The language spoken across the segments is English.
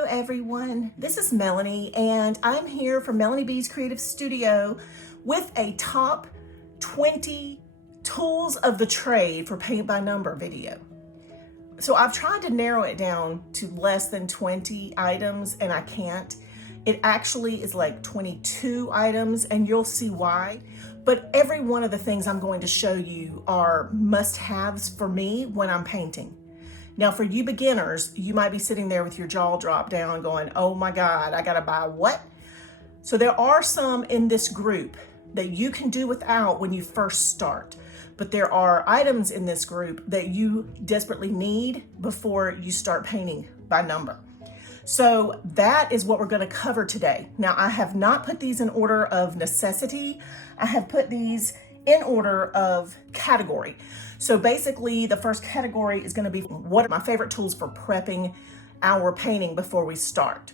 Hello everyone, this is Melanie and I'm here for Melanie B's Creative Studio with a top 20 tools of the trade for paint by number video. So I've tried to narrow it down to less than 20 items and I can't. It actually is like 22 items and you'll see why. But every one of the things I'm going to show you are must-haves for me when I'm painting. Now for you beginners, you might be sitting there with your jaw dropped down going, oh my God, I gotta buy what? So there are some in this group that you can do without when you first start. But there are items in this group that you desperately need before you start painting by number. So that is what we're gonna cover today. Now I have not put these in order of necessity. I have put these in order of category. So basically the first category is gonna be what are my favorite tools for prepping our painting before we start.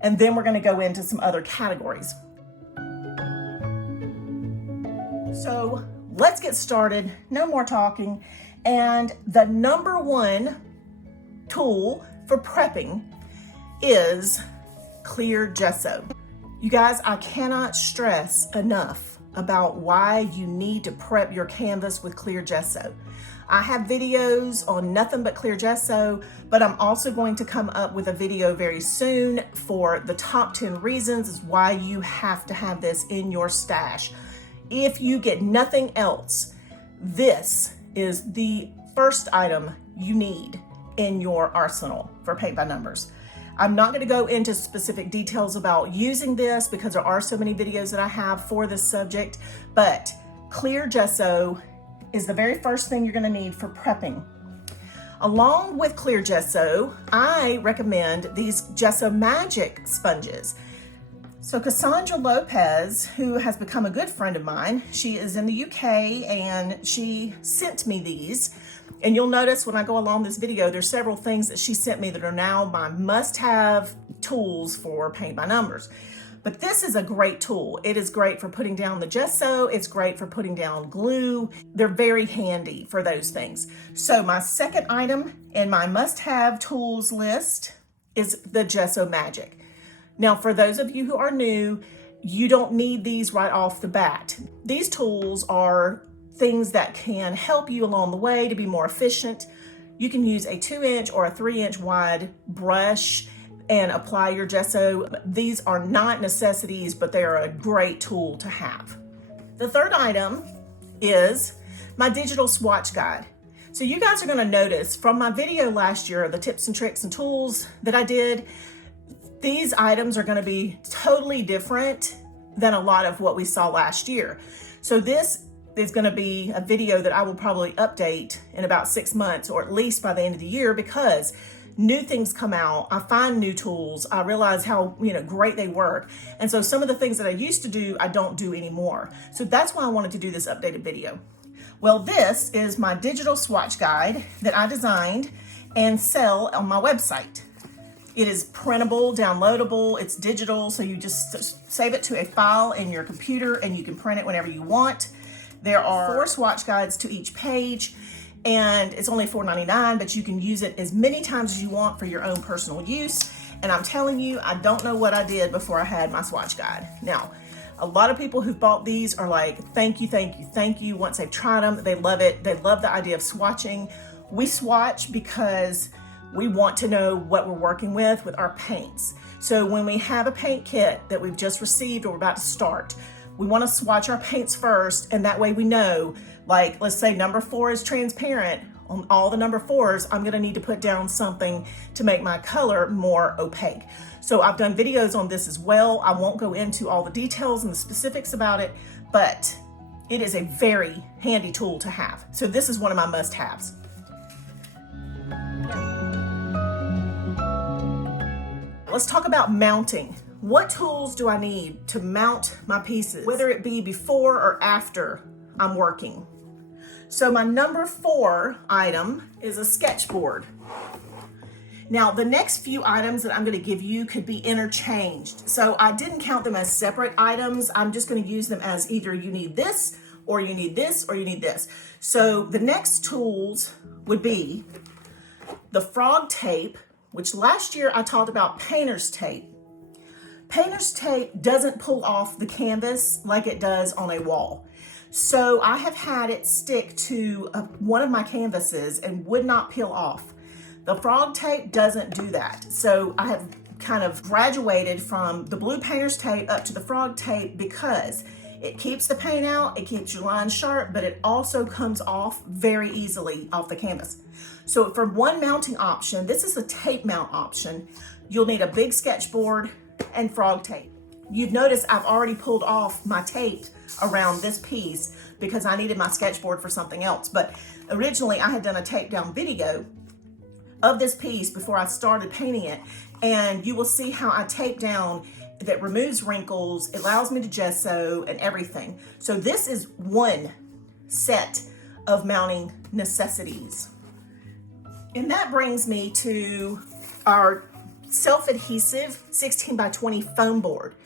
And then we're gonna go into some other categories. So let's get started, no more talking. And the number one tool for prepping is clear gesso. You guys, I cannot stress enough about why you need to prep your canvas with clear gesso. I have videos on nothing but clear gesso, but I'm also going to come up with a video very soon for the top 10 reasons why you have to have this in your stash. If you get nothing else, this is the first item you need in your arsenal for paint by numbers. I'm not gonna go into specific details about using this because there are so many videos that I have for this subject, but clear gesso is the very first thing you're gonna need for prepping. Along with clear gesso, I recommend these Gesso Magic sponges. So Cassandra Lopez, who has become a good friend of mine, she is in the UK and she sent me these. And you'll notice when I go along this video, there's several things that she sent me that are now my must-have tools for paint by numbers. But this is a great tool. It is great for putting down the gesso. It's great for putting down glue. They're very handy for those things. So my second item in my must-have tools list is the Gesso Magic. Now, for those of you who are new, you don't need these right off the bat. These tools are things that can help you along the way to be more efficient. You can use a 2-inch or a 3-inch wide brush and apply your gesso. These are not necessities, but they are a great tool to have. The third item is my digital swatch guide. So you guys are gonna notice from my video last year, the tips and tricks and tools that I did, these items are gonna be totally different than a lot of what we saw last year. So this is gonna be a video that I will probably update in about 6 months or at least by the end of the year because new things come out, I find new tools, I realize how great they work. And so some of the things that I used to do, I don't do anymore. So that's why I wanted to do this updated video. Well, this is my digital swatch guide that I designed and sell on my website. It is printable, downloadable, it's digital, so you just save it to a file in your computer and you can print it whenever you want. There are 4 swatch guides to each page and it's only $4.99, but you can use it as many times as you want for your own personal use. And I'm telling you, I don't know what I did before I had my swatch guide. Now, a lot of people who've bought these are like, thank you, thank you, thank you. Once they've tried them, they love it. They love the idea of swatching. We swatch because we want to know what we're working with our paints. So when we have a paint kit that we've just received or we're about to start, we want to swatch our paints first, and that way we know, like, let's say number 4 is transparent. On all the number 4s, I'm gonna need to put down something to make my color more opaque. So I've done videos on this as well. I won't go into all the details and the specifics about it, but it is a very handy tool to have. So this is one of my must-haves. Let's talk about mounting. What tools do I need to mount my pieces, whether it be before or after I'm working? So my number 4 item is a sketchboard. Now the next few items that I'm gonna give you could be interchanged. So I didn't count them as separate items. I'm just gonna use them as either you need this, or you need this, or you need this. So the next tools would be the frog tape which last year I talked about painter's tape. Painter's tape doesn't pull off the canvas like it does on a wall. So I have had it stick to one of my canvases and would not peel off. The frog tape doesn't do that. So I have kind of graduated from the blue painter's tape up to the frog tape because it keeps the paint out, it keeps your lines sharp, but it also comes off very easily off the canvas. So for one mounting option, this is a tape mount option, you'll need a big sketchboard and frog tape. You've noticed I've already pulled off my tape around this piece because I needed my sketchboard for something else. But originally I had done a tape down video of this piece before I started painting it. And you will see how I tape down that removes wrinkles, it allows me to gesso and everything. So this is one set of mounting necessities. And that brings me to our self-adhesive 16 by 20 foam board.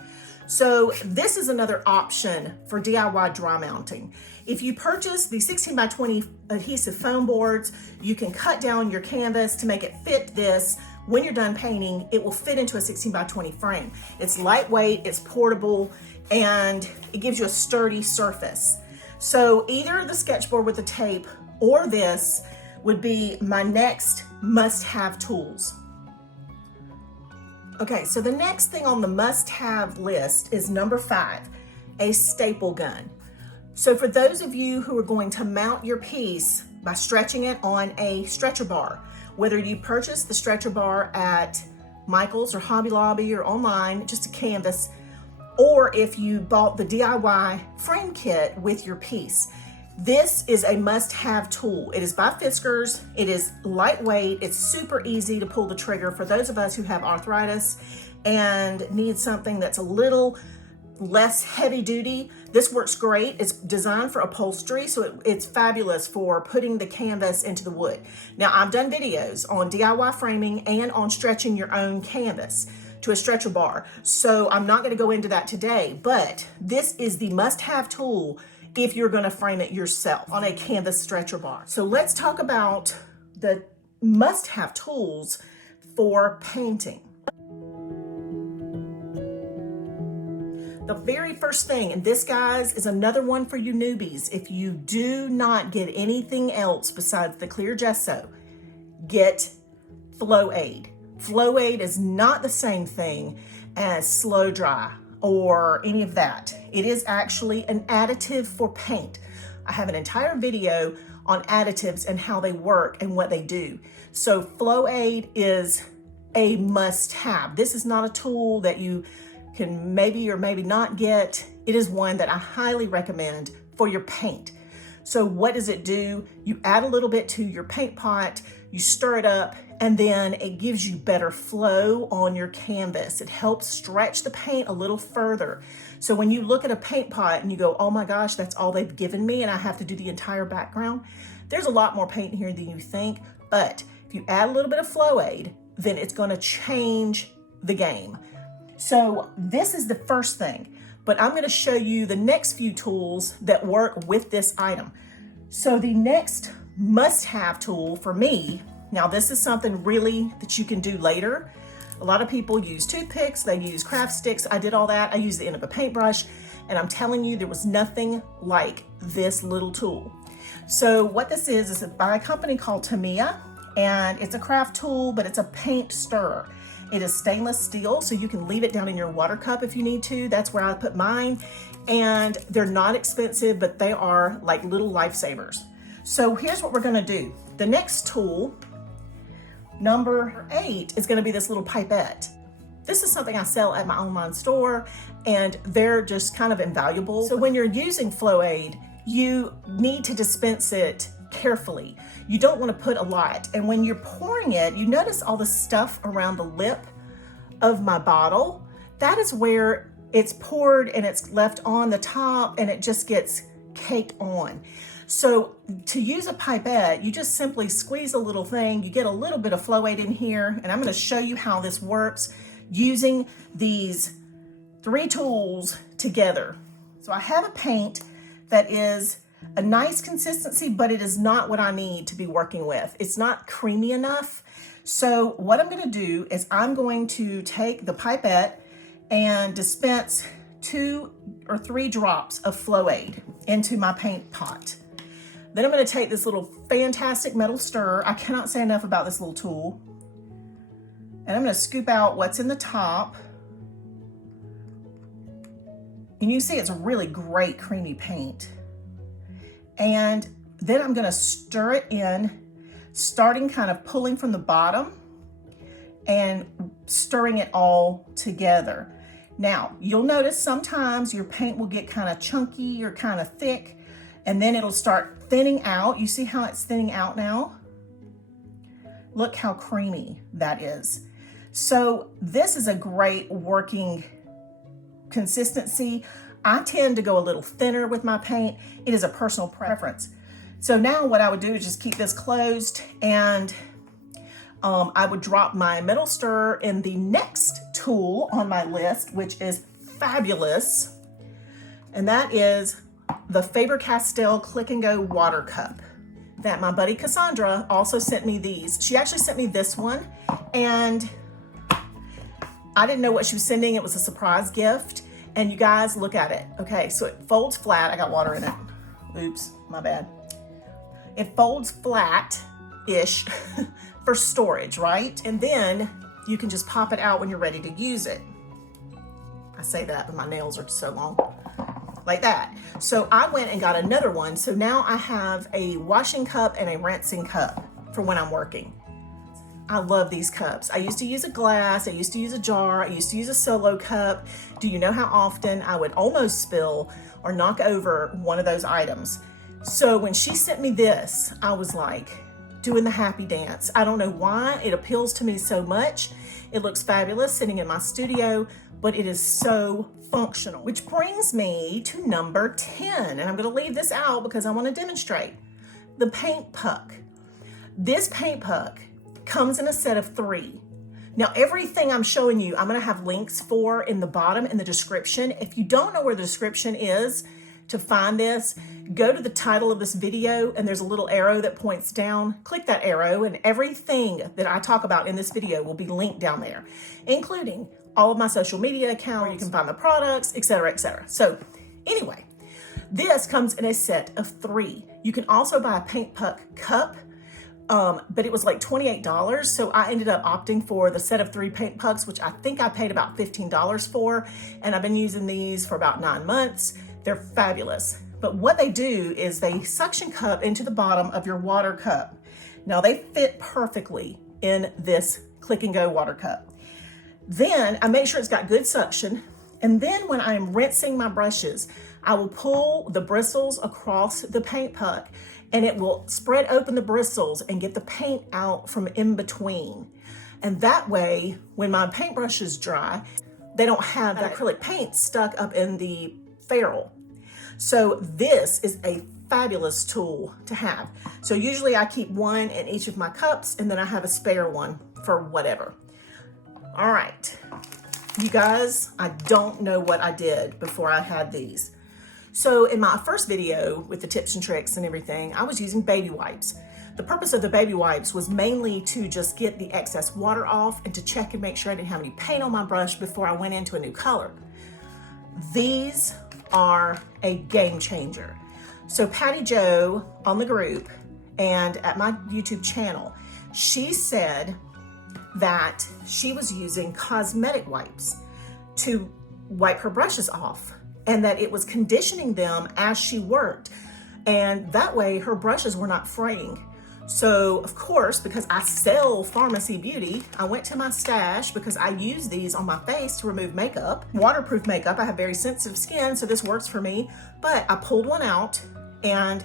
So this is another option for DIY dry mounting. If you purchase the 16 by 20 adhesive foam boards, you can cut down your canvas to make it fit this. When you're done painting, it will fit into a 16 by 20 frame. It's lightweight, it's portable, and it gives you a sturdy surface. So either the sketchboard with the tape or this would be my next must-have tools. Okay, so the next thing on the must-have list is number 5, a staple gun. So for those of you who are going to mount your piece by stretching it on a stretcher bar, whether you purchase the stretcher bar at Michael's or Hobby Lobby or online, just a canvas, or if you bought the DIY frame kit with your piece, this is a must-have tool. It is by Fiskars. It is lightweight. It's super easy to pull the trigger for those of us who have arthritis and need something that's a little less heavy duty. This works great. It's designed for upholstery, so it's fabulous for putting the canvas into the wood. Now, I've done videos on DIY framing and on stretching your own canvas to a stretcher bar, so I'm not going to go into that today, but this is the must-have tool if you're going to frame it yourself on a canvas stretcher bar. So let's talk about the must-have tools for painting. The very first thing, and this, guys, is another one for you newbies. If you do not get anything else besides the clear gesso, get Flow Aid. Flow Aid is not the same thing as slow dry or any of that. It is actually an additive for paint. I have an entire video on additives and how they work and what they do. So Flow Aid is a must-have. This is not a tool that you can maybe or maybe not get. It is one that I highly recommend for your paint. So what does it do? You add a little bit to your paint pot, you stir it up, and then it gives you better flow on your canvas. It helps stretch the paint a little further. So when you look at a paint pot and you go, oh my gosh, that's all they've given me and I have to do the entire background, there's a lot more paint here than you think. But if you add a little bit of Flow Aid, then it's gonna change the game. So this is the first thing, but I'm gonna show you the next few tools that work with this item. So the next must-have tool for me, now this is something really that you can do later. A lot of people use toothpicks, they use craft sticks. I did all that. I used the end of a paintbrush, and I'm telling you, there was nothing like this little tool. So what this is by a company called Tamiya, and it's a craft tool, but it's a paint stirrer. It is stainless steel, so you can leave it down in your water cup if you need to. That's where I put mine. And they're not expensive, but they are like little lifesavers. So here's what we're gonna do. The next tool, number 8, is gonna be this little pipette. This is something I sell at my online store, and they're just kind of invaluable. So when you're using Flow Aid, you need to dispense it carefully. You don't want to put a lot. And when you're pouring it, you notice all the stuff around the lip of my bottle. That is where it's poured and it's left on the top and it just gets caked on. So to use a pipette, you just simply squeeze a little thing. You get a little bit of Flow Aid in here, and I'm going to show you how this works using these 3 tools together. So I have a paint that is a nice consistency, but it is not what I need to be working with. It's not creamy enough. So what I'm gonna do is I'm going to take the pipette and dispense 2 or 3 drops of Flow Aid into my paint pot. Then I'm gonna take this little fantastic metal stirrer. I cannot say enough about this little tool. And I'm gonna scoop out what's in the top. And you see it's a really great creamy paint. And then I'm gonna stir it in, starting kind of pulling from the bottom and stirring it all together. Now, you'll notice sometimes your paint will get kind of chunky or kind of thick, and then it'll start thinning out. You see how it's thinning out now? Look how creamy that is. So this is a great working consistency. I tend to go a little thinner with my paint. It is a personal preference. So now what I would do is just keep this closed, and I would drop my metal stirrer in the next tool on my list, which is fabulous. And that is the FABER-CASTELL Click and Go water cup that my buddy Cassandra also sent me these. She actually sent me this one, and I didn't know what she was sending. It was a surprise gift. And you guys, look at it. Okay, so it folds flat. I got water in it. Oops, my bad. It folds flat-ish for storage, right? And then you can just pop it out when you're ready to use it. I say that, but my nails are so long. Like that. So I went and got another one. So now I have a washing cup and a rinsing cup for when I'm working. I love these cups. I used to use a glass, I used to use a jar, I used to use a solo cup. Do you know how often I would almost spill or knock over one of those items? So when she sent me this, I was like doing the happy dance. I don't know why it appeals to me so much. It looks fabulous sitting in my studio, but it is so functional. Which brings me to number 10, and I'm gonna leave this out because I wanna demonstrate. The paint puck. This paint puck comes in a set of 3. Now, everything I'm showing you, I'm gonna have links for in the bottom in the description. If you don't know where the description is to find this, go to the title of this video and there's a little arrow that points down. Click that arrow and everything that I talk about in this video will be linked down there, including all of my social media accounts, where you can find the products, etc., etc. So anyway, this comes in a set of 3. You can also buy a paint puck cup, but it was like $28. So I ended up opting for the set of 3 paint pucks, which I think I paid about $15 for. And I've been using these for about 9 months. They're fabulous. But what they do is they suction cup into the bottom of your water cup. Now they fit perfectly in this Click and Go water cup. Then I make sure it's got good suction. And then when I'm rinsing my brushes, I will pull the bristles across the paint puck and it will spread open the bristles and get the paint out from in between. And that way, when my paintbrushes dry, they don't have that acrylic paint stuck up in the ferrule. So this is a fabulous tool to have. So usually I keep one in each of my cups and then I have a spare one for whatever. All right, you guys, I don't know what I did before I had these. So in my first video with the tips and tricks and everything, I was using baby wipes. The purpose of the baby wipes was mainly to just get the excess water off and to check and make sure I didn't have any paint on my brush before I went into a new color. These are a game changer. So Patty Jo on the group and at my YouTube channel, she said that she was using cosmetic wipes to wipe her brushes off and that it was conditioning them as she worked. And that way her brushes were not fraying. So of course, because I sell pharmacy beauty, I went to my stash because I use these on my face to remove makeup, waterproof makeup. I have very sensitive skin, so this works for me. But I pulled one out and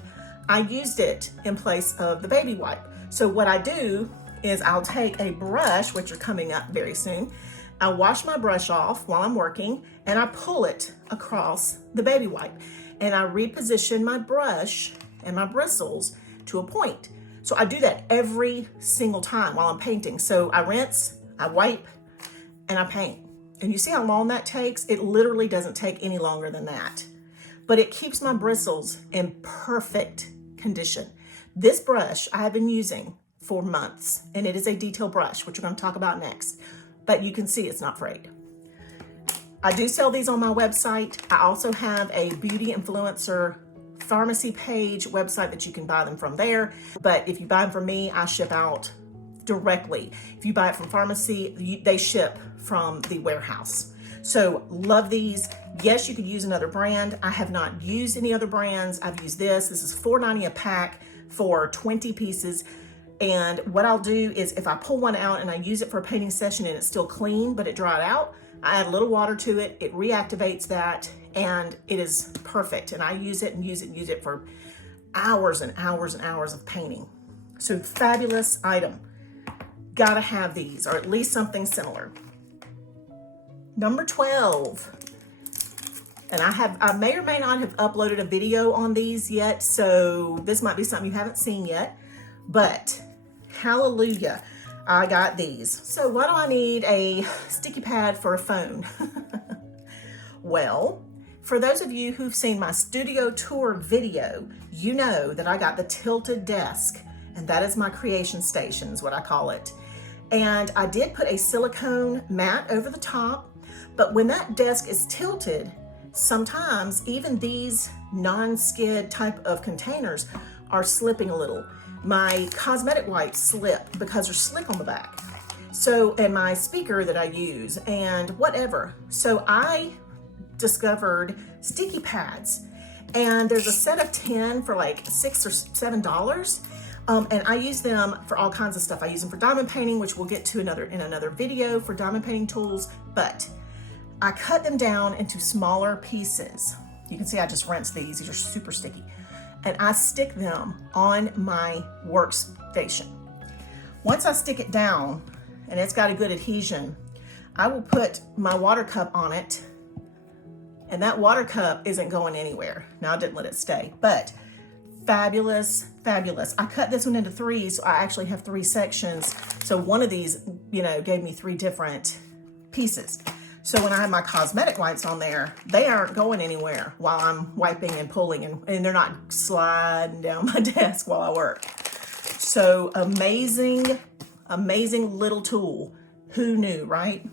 I used it in place of the baby wipe. So what I do is I'll take a brush, which are coming up very soon. I wash my brush off while I'm working and I pull it across the baby wipe. And I reposition my brush and my bristles to a point. So I do that every single time while I'm painting. So I rinse, I wipe, and I paint. And you see how long that takes? It literally doesn't take any longer than that. But it keeps my bristles in perfect condition. This brush I have been using for months, and it is a detail brush, which we're going to talk about next, but you can see it's not frayed. I do sell these on my website. I also have a beauty influencer pharmacy page website that you can buy them from there, but if you buy them from me, I ship out directly. If you buy it from pharmacy, they ship from the warehouse. So love these. Yes, you could use another brand. I have not used any other brands. I've used this. This is $4.90 a pack for 20 pieces. And what I'll do is if I pull one out and I use it for a painting session and it's still clean, but it dried out, I add a little water to it. It reactivates that and it is perfect. And I use it and use it for hours and hours and hours of painting. So fabulous item. Gotta have these, or at least something similar. Number 12. And I may or may not have uploaded a video on these yet, so this might be something you haven't seen yet, but hallelujah, I got these. So why do I need a sticky pad for a phone? Well, for those of you who've seen my studio tour video, you know that I got the tilted desk, and that is my creation station, is what I call it. And I did put a silicone mat over the top, but when that desk is tilted, sometimes even these non-skid type of containers are slipping a little. My cosmetic wipes slip because they're slick on the back. So, and my speaker that I use and whatever. So I discovered sticky pads, and there's a set of 10 for like $6 or $7. And I use them for all kinds of stuff. I use them for diamond painting, which we'll get to in another video for diamond painting tools, but I cut them down into smaller pieces. You can see I just rinsed these. These are super sticky. And I stick them on my workstation. Once I stick it down and it's got a good adhesion, I will put my water cup on it, and that water cup isn't going anywhere. Now I didn't let it stay, but fabulous, fabulous. I cut this one into 3, so I actually have 3 sections. So one of these, gave me 3 different pieces. So when I have my cosmetic wipes on there, they aren't going anywhere while I'm wiping and pulling, and they're not sliding down my desk while I work. So amazing, amazing little tool. Who knew, right?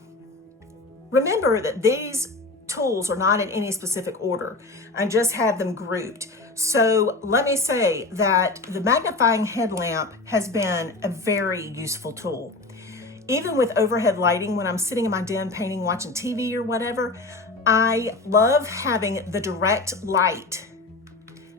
Remember that these tools are not in any specific order. I just have them grouped. So let me say that the magnifying headlamp has been a very useful tool. Even with overhead lighting, when I'm sitting in my den painting, watching TV or whatever, I love having the direct light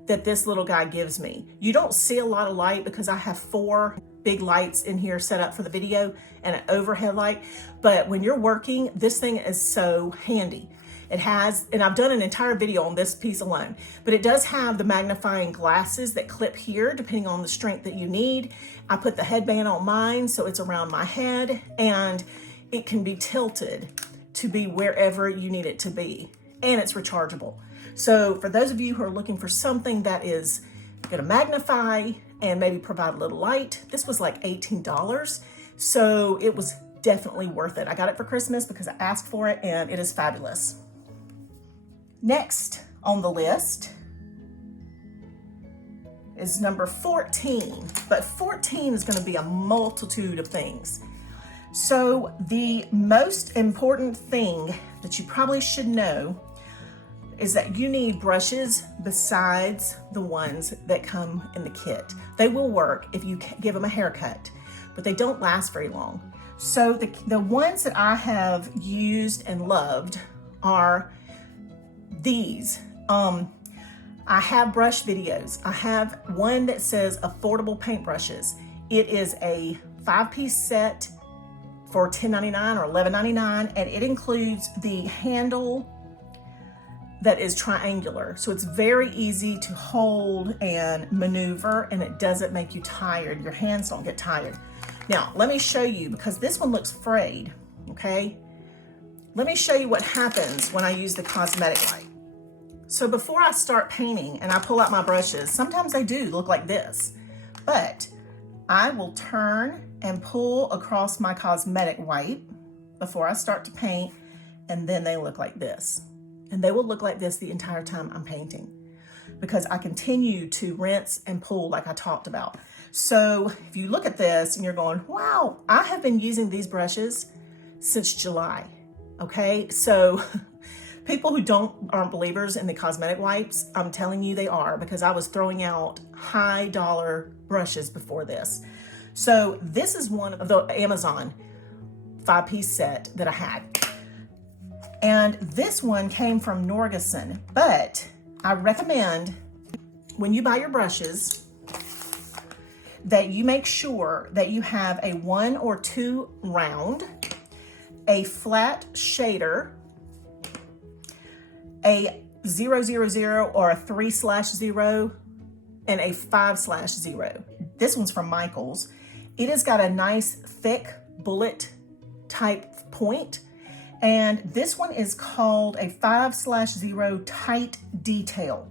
that this little guy gives me. You don't see a lot of light because I have 4 big lights in here set up for the video and an overhead light. But when you're working, this thing is so handy. It has, and I've done an entire video on this piece alone, but it does have the magnifying glasses that clip here depending on the strength that you need. I put the headband on mine so it's around my head, and it can be tilted to be wherever you need it to be, and it's rechargeable. So for those of you who are looking for something that is gonna magnify and maybe provide a little light, this was like $18, so it was definitely worth it. I got it for Christmas because I asked for it, and it is fabulous. Next on the list is number 14, but 14 is going to be a multitude of things. So the most important thing that you probably should know is that you need brushes besides the ones that come in the kit. They will work if you give them a haircut, but they don't last very long. So the ones that I have used and loved are these. I have brush videos. I have one that says affordable paintbrushes. It is a 5-piece set for $10.99 or $11.99, and it includes the handle that is triangular. So it's very easy to hold and maneuver, and it doesn't make you tired. Your hands don't get tired. Now, let me show you, because this one looks frayed, okay? Let me show you what happens when I use the cosmetic light. So before I start painting and I pull out my brushes, sometimes they do look like this, but I will turn and pull across my cosmetic wipe before I start to paint, and then they look like this. And they will look like this the entire time I'm painting, because I continue to rinse and pull like I talked about. So if you look at this and you're going, wow, I have been using these brushes since July, okay? So people who aren't believers in the cosmetic wipes, I'm telling you they are, because I was throwing out high dollar brushes before this. So this is one of the Amazon 5-piece set that I had. And this one came from Norgeson, but I recommend when you buy your brushes that you make sure that you have a 1 or 2 round, a flat shader, a 000 or a 3/0, and a 5/0. This one's from Michaels. It has got a nice thick bullet type point, and this one is called a 5/0 tight detail.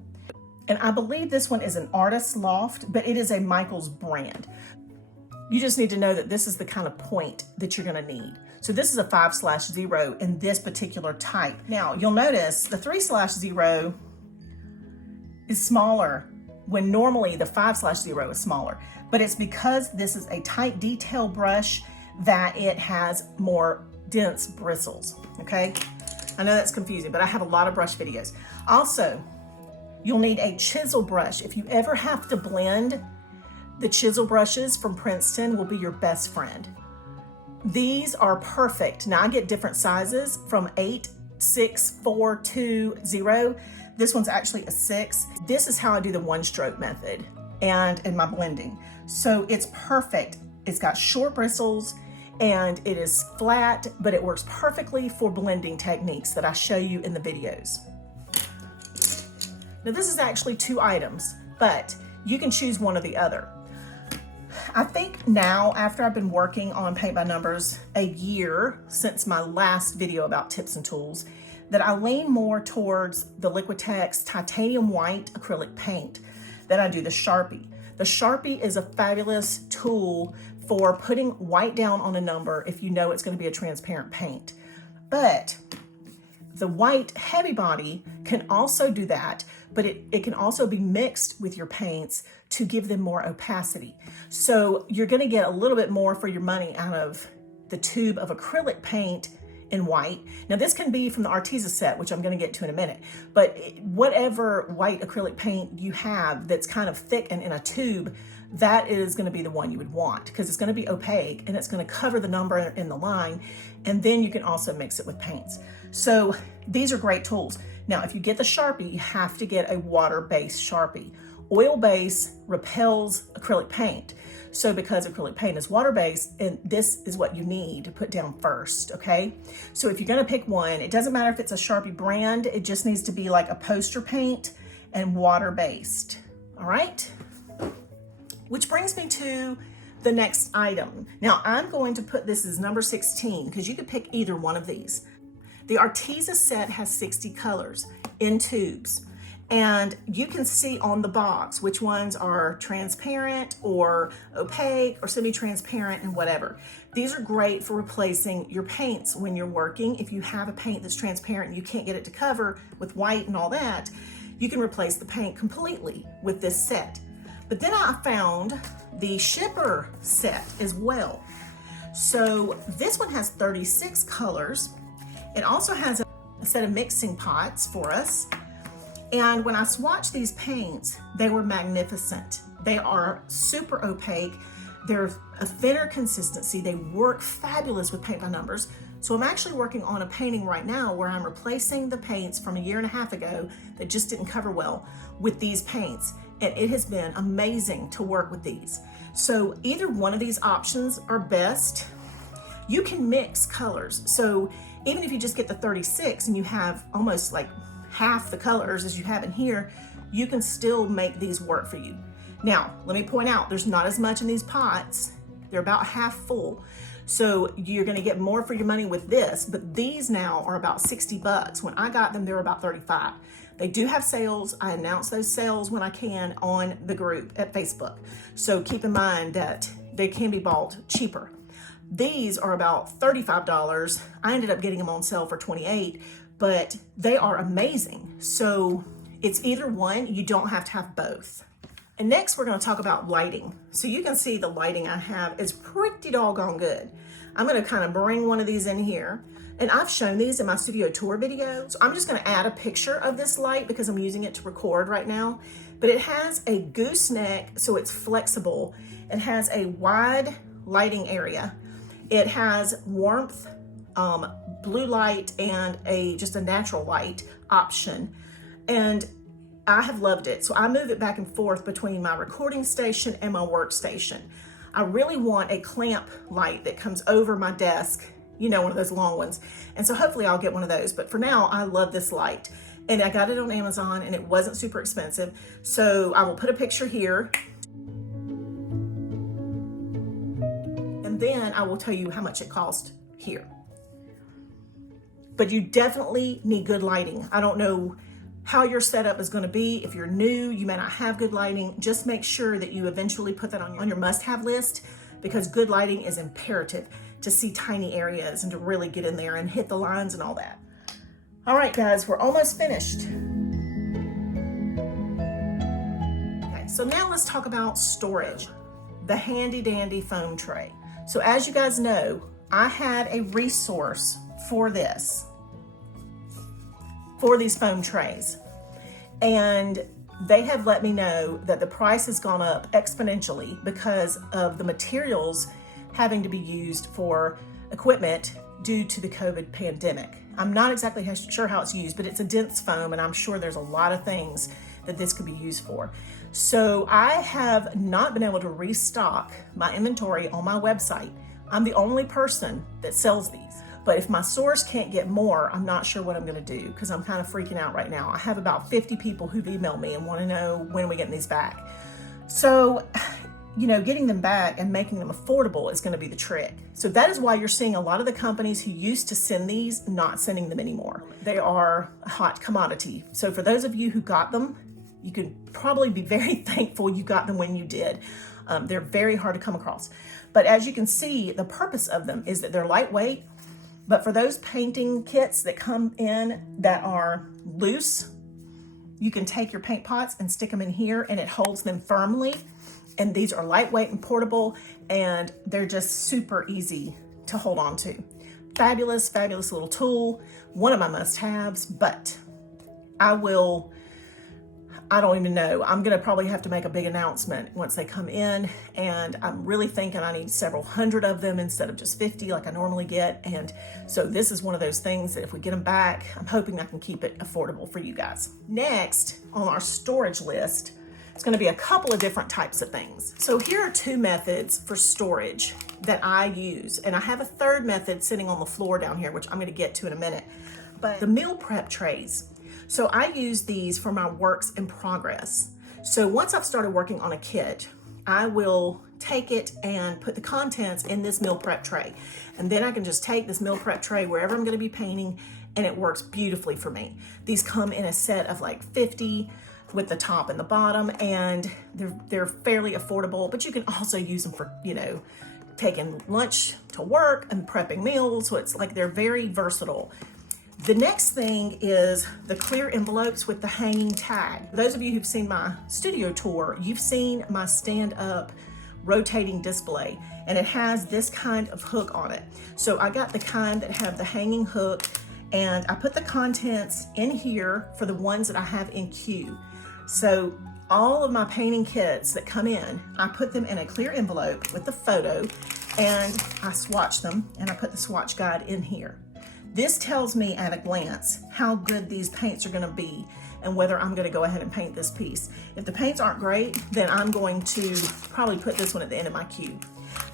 And I believe this one is an Artist's Loft, but it is a Michaels brand. You just need to know that this is the kind of point that you're gonna need. So this is a 5/0 in this particular type. Now, you'll notice the 3/0 is smaller when normally the 5/0 is smaller, but it's because this is a tight detail brush that it has more dense bristles, okay? I know that's confusing, but I have a lot of brush videos. Also, you'll need a chisel brush. If you ever have to blend, the chisel brushes from Princeton will be your best friend. These are perfect. Now I get different sizes from 8, 6, 4, 2, 0. This one's actually a 6. This is how I do the 1-stroke method and in my blending. So it's perfect. It's got short bristles and it is flat, but it works perfectly for blending techniques that I show you in the videos. Now this is actually 2 items, but you can choose one or the other. I think now, after I've been working on paint by numbers a year since my last video about tips and tools, that I lean more towards the Liquitex titanium white acrylic paint than I do the Sharpie. The Sharpie is a fabulous tool for putting white down on a number if you know it's going to be a transparent paint. But the white heavy body can also do that, but it can also be mixed with your paints to give them more opacity. So you're gonna get a little bit more for your money out of the tube of acrylic paint in white. Now this can be from the Arteza set, which I'm gonna get to in a minute, but whatever white acrylic paint you have that's kind of thick and in a tube, that is gonna be the one you would want, because it's gonna be opaque and it's gonna cover the number in the line, and then you can also mix it with paints. So these are great tools. Now, if you get the Sharpie, you have to get a water-based Sharpie. Oil-based repels acrylic paint. So because acrylic paint is water-based, and this is what you need to put down first, okay? So if you're gonna pick one, it doesn't matter if it's a Sharpie brand, it just needs to be like a poster paint and water-based, all right? Which brings me to the next item. Now I'm going to put this as number 16 because you could pick either one of these. The Arteza set has 60 colors in tubes, and you can see on the box which ones are transparent or opaque or semi-transparent and whatever. These are great for replacing your paints when you're working. If you have a paint that's transparent and you can't get it to cover with white and all that, you can replace the paint completely with this set. But then I found the shipper set as well. So this one has 36 colors. It also has a set of mixing pots for us. And when I swatched these paints, they were magnificent. They are super opaque. They're a thinner consistency. They work fabulous with paint by numbers. So I'm actually working on a painting right now where I'm replacing the paints from a year and a half ago that just didn't cover well with these paints. And it has been amazing to work with these. So either one of these options are best. You can mix colors. So even if you just get the 36 and you have almost like half the colors as you have in here, you can still make these work for you. Now, let me point out, there's not as much in these pots. They're about half full. So you're gonna get more for your money with this, but these now are about 60 bucks. When I got them, they were about 35. They do have sales. I announce those sales when I can on the group at Facebook. So keep in mind that they can be bought cheaper. These are about $35. I ended up getting them on sale for $28, but they are amazing. So it's either one, you don't have to have both. And next we're going to talk about lighting. So you can see the lighting I have is pretty doggone good. I'm going to kind of bring one of these in here. And I've shown these in my studio tour video. So I'm just going to add a picture of this light because I'm using it to record right now. But it has a gooseneck, so it's flexible. It has a wide lighting area. It has warmth, blue light, and just a natural light option. And I have loved it. So I move it back and forth between my recording station and my workstation. I really want a clamp light that comes over my desk, you know, one of those long ones. And so hopefully I'll get one of those. But for now, I love this light. And I got it on Amazon and it wasn't super expensive. So I will put a picture here. And then I will tell you how much it cost here. But you definitely need good lighting. I don't know how your setup is going to be. If you're new, you may not have good lighting. Just make sure that you eventually put that on your must-have list, because good lighting is imperative to see tiny areas and to really get in there and hit the lines and all that. All right, guys, we're almost finished. Okay, so now let's talk about storage, the handy dandy foam tray. So as you guys know, I had a resource for this, for these foam trays. And they have let me know that the price has gone up exponentially because of the materials having to be used for equipment due to the COVID pandemic. I'm not exactly sure how it's used, but it's a dense foam, and I'm sure there's a lot of things that this could be used for. So I have not been able to restock my inventory on my website. I'm the only person that sells these. But if my source can't get more, I'm not sure what I'm gonna do, because I'm kind of freaking out right now. I have about 50 people who've emailed me and wanna know when are we getting these back. So, you know, getting them back and making them affordable is gonna be the trick. So that is why you're seeing a lot of the companies who used to send these not sending them anymore. They are a hot commodity. So for those of you who got them, you can probably be very thankful you got them when you did. They're very hard to come across. But as you can see, the purpose of them is that they're lightweight. But for those painting kits that come in that are loose, you can take your paint pots and stick them in here and it holds them firmly. And these are lightweight and portable, and they're just super easy to hold on to. Fabulous, fabulous little tool. One of my must-haves, but I don't even know. I'm gonna probably have to make a big announcement once they come in, and I'm really thinking I need several hundred of them instead of just 50 like I normally get. And so this is one of those things that if we get them back, I'm hoping I can keep it affordable for you guys. Next on our storage list, it's gonna be a couple of different types of things. So here are two methods for storage that I use. And I have a third method sitting on the floor down here, which I'm gonna get to in a minute. But the meal prep trays. So I use these for my works in progress. So once I've started working on a kit, I will take it and put the contents in this meal prep tray. And then I can just take this meal prep tray wherever I'm gonna be painting, and it works beautifully for me. These come in a set of like 50 with the top and the bottom, and they're fairly affordable, but you can also use them for, you know, taking lunch to work and prepping meals. So it's like they're very versatile. The next thing is the clear envelopes with the hanging tag. Those of you who've seen my studio tour, you've seen my stand-up rotating display, and it has this kind of hook on it. So I got the kind that have the hanging hook, and I put the contents in here for the ones that I have in queue. So all of my painting kits that come in, I put them in a clear envelope with the photo, and I swatch them, and I put the swatch guide in here. This tells me at a glance how good these paints are gonna be and whether I'm gonna go ahead and paint this piece. If the paints aren't great, then I'm going to probably put this one at the end of my queue.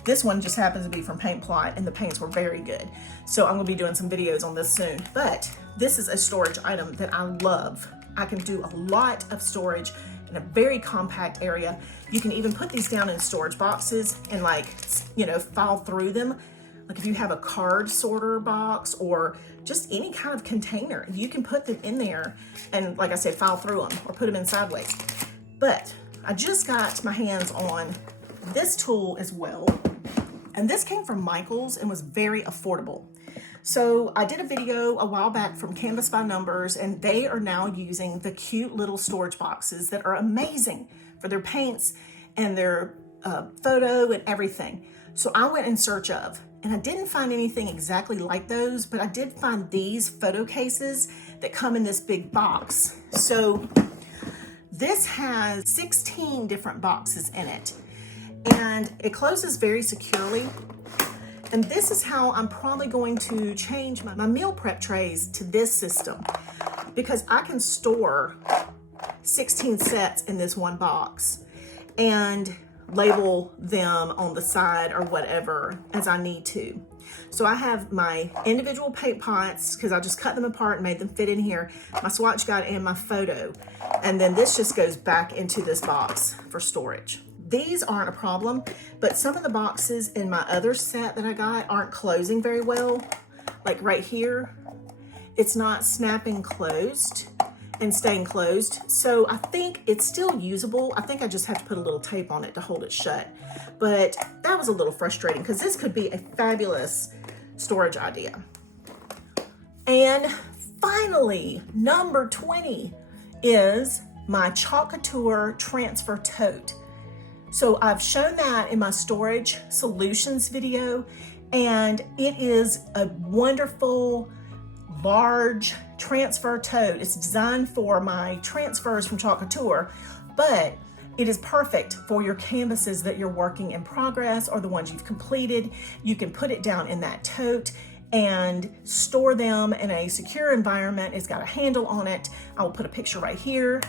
This one just happens to be from Paint Plot, and the paints were very good. So I'm gonna be doing some videos on this soon. But this is a storage item that I love. I can do a lot of storage in a very compact area. You can even put these down in storage boxes and, like, you know, file through them. Like if you have a card sorter box or just any kind of container, you can put them in there and, like I said, file through them or put them in sideways. But I just got my hands on this tool as well. And this came from Michael's and was very affordable. So I did a video a while back from Canvas by Numbers, and they are now using the cute little storage boxes that are amazing for their paints and their photo and everything. So I went in search of, and I didn't find anything exactly like those, but I did find these photo cases that come in this big box. So this has 16 different boxes in it, and it closes very securely. And this is how I'm probably going to change my meal prep trays to this system, because I can store 16 sets in this one box and label them on the side or whatever as I need to. So I have my individual paint pots, because I just cut them apart and made them fit in here, my swatch guide, and my photo. And then this just goes back into this box for storage. These aren't a problem, but some of the boxes in my other set that I got aren't closing very well. Like right here, it's not snapping closed and staying closed. So I think it's still usable. I think I just have to put a little tape on it to hold it shut. But that was a little frustrating, because this could be a fabulous storage idea. And finally, number 20 is my Chalk Couture Transfer Tote. So I've shown that in my storage solutions video, and it is a wonderful, large transfer tote. It's designed for my transfers from Chalk Couture, but it is perfect for your canvases that you're working in progress or the ones you've completed. You can put it down in that tote and store them in a secure environment. It's got a handle on it. I will put a picture right here.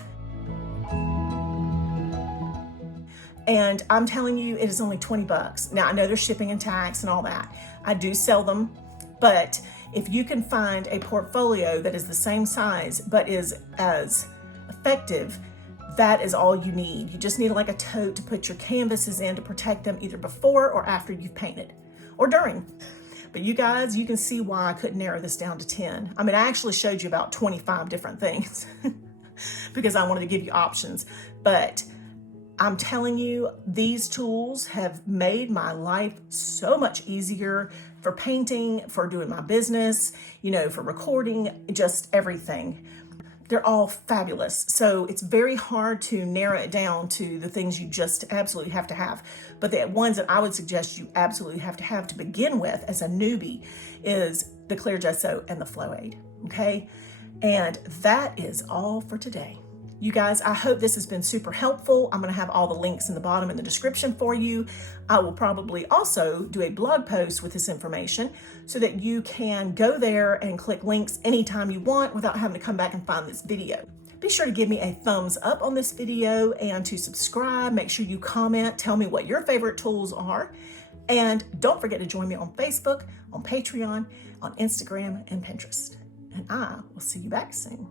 And I'm telling you, it is only 20 bucks. Now, I know there's shipping and tax and all that. I do sell them, but if you can find a portfolio that is the same size but is as effective, that is all you need. You just need like a tote to put your canvases in to protect them either before or after you've painted, or during. But you guys, you can see why I couldn't narrow this down to 10. I mean, I actually showed you about 25 different things because I wanted to give you options. But I'm telling you, these tools have made my life so much easier for painting, for doing my business, you know, for recording, just everything. They're all fabulous. So it's very hard to narrow it down to the things you just absolutely have to have. But the ones that I would suggest you absolutely have to begin with as a newbie is the Clear Gesso and the Flow Aid, okay? And that is all for today. You guys, I hope this has been super helpful. I'm going to have all the links in the bottom in the description for you. I will probably also do a blog post with this information so that you can go there and click links anytime you want without having to come back and find this video. Be sure to give me a thumbs up on this video and to subscribe. Make sure you comment, tell me what your favorite tools are. And don't forget to join me on Facebook, on Patreon, on Instagram, and Pinterest. And I will see you back soon.